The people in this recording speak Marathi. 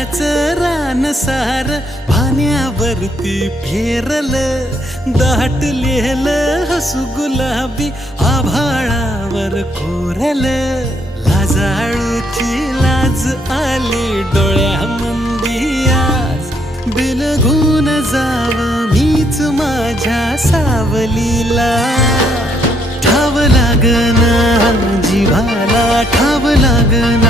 फुलाचं रान सार पाण्यावरती फेरलं, दाटलेलं हसू गुलाबी आभाळावर कोरलं. लाजाळूची लाज आली डोळ्यामंदी आज, बिलगून जाव मीच माझ्या सावलीला. ठाव लागना जीवाला, ठाव लागना